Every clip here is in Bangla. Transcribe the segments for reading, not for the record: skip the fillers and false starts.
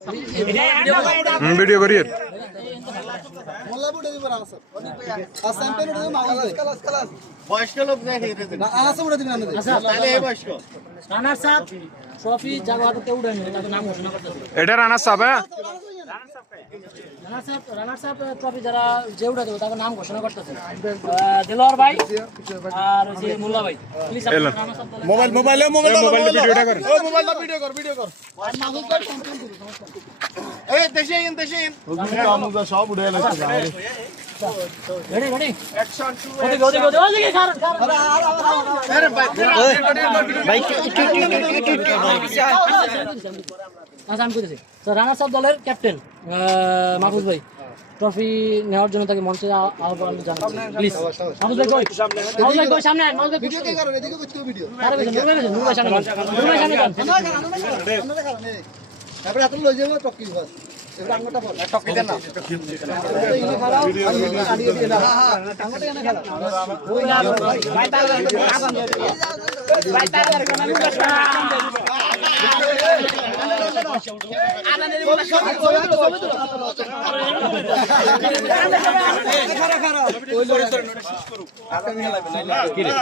ভিডিও করিয়ে বয়স্ক লোক এটা রানার সাহেব রানার সাহেব ট্রফি যারা যে উঠাতে তাদের নাম ঘোষণা করতেছে দেলোয়ার ভাই আর যে মোল্লা ভাই প্লিজ মোবাইল মোবাইল মোবাইল ভিডিওটা করেন ও মোবাইলটা ভিডিও কর এই দেশে ইন আমরা সব উড়ে গেছে রেডি রেডি অ্যাকশন শুরু ওদিকে খার আরে ভাই আচ্ছা আমি কইতেছি তো রানার সাহেব দলের ক্যাপ্টেন মাহফুজ ভাই ট্রফি নেওয়ার জন্য তাকে মঞ্চে আহ্বান জানাচ্ছি প্লিজ মাহফুজ ভাই কই সামনে আয় মাহফুজ ভাই ভিডিও কে করো এদিকে করতে ভিডিও আরে নূর ভাই সামনে তারপরে হাত লই যাবো টপকি বাস এবার আঙ্গুটা বল টপকি দেন না ইনে খারাপ আনিয়ে দিয়ে না হ্যাঁ আঙ্গুটা এনে খেলা ভাই তার আসান দে ভাই তার কোন আদানের বলে ছবি খারাপ ওই লড়ে ধরে নোটিস করু আপনি মিলাবেন কি রে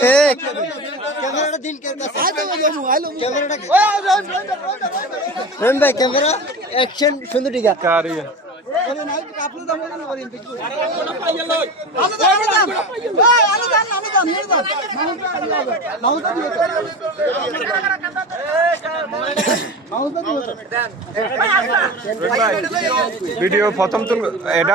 হ্যাঁ ক্যামেরাটা দিন ভাই ক্যামেরা অ্যাকশন সুন্দর টিকা ভিডিও প্রথম তুল এটা